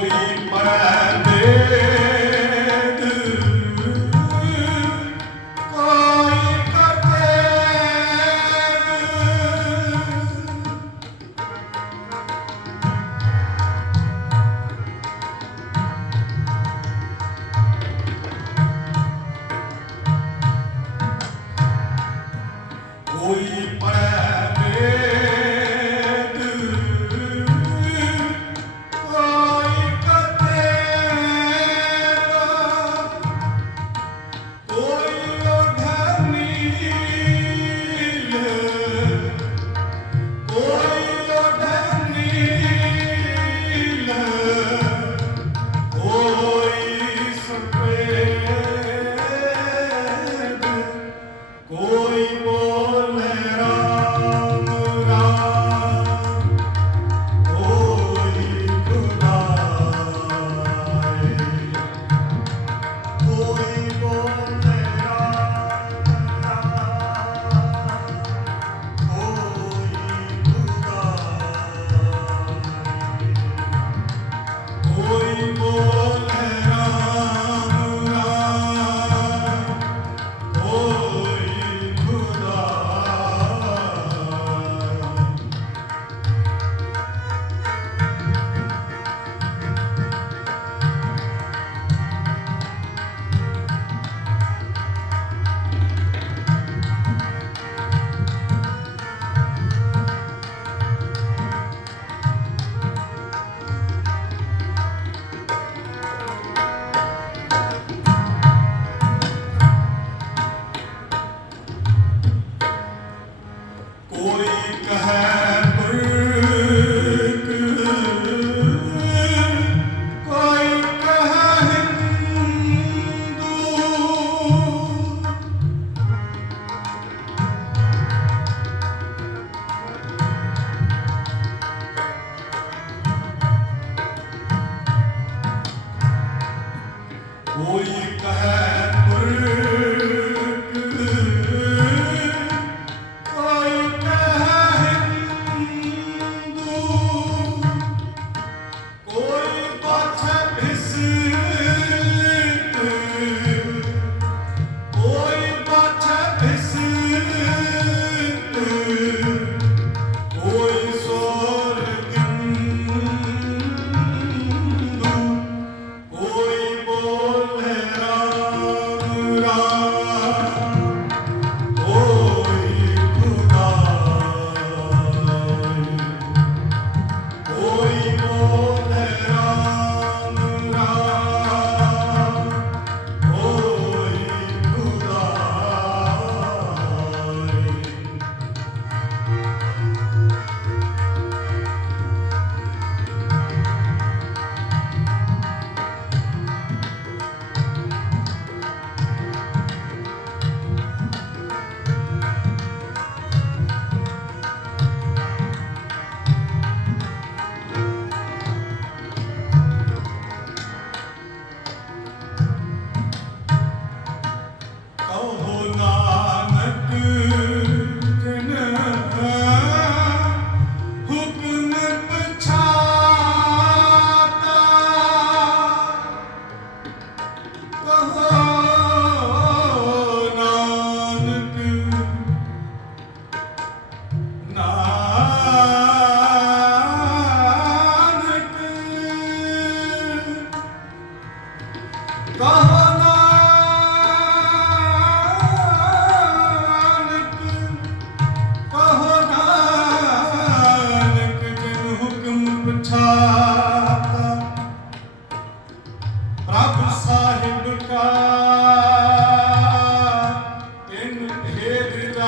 Holy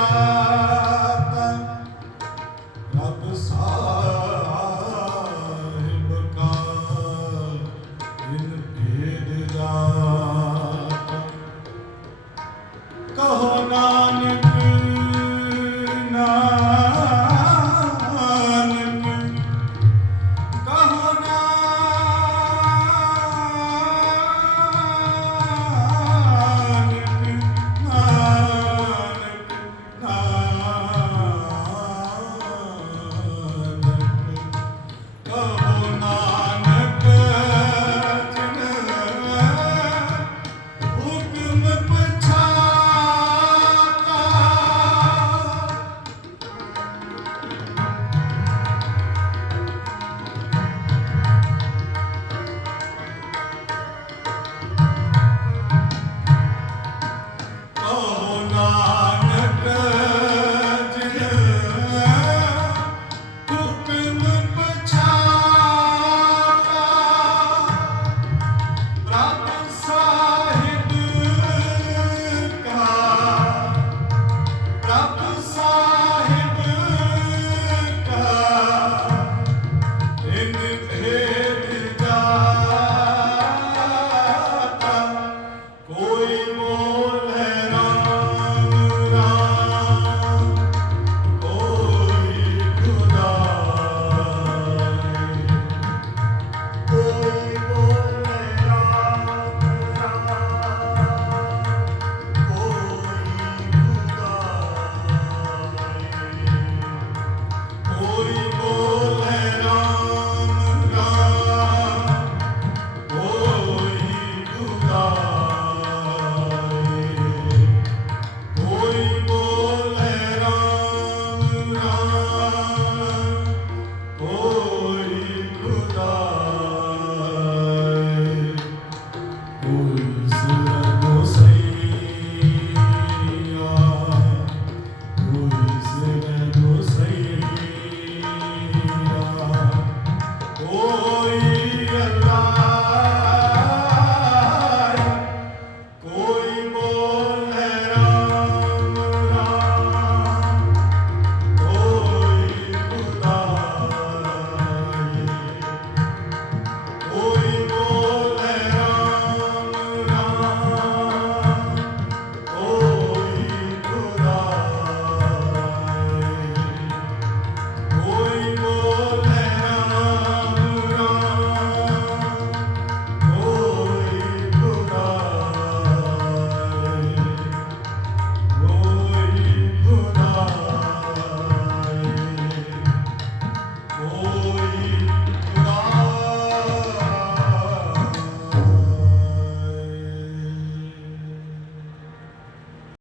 Yeah.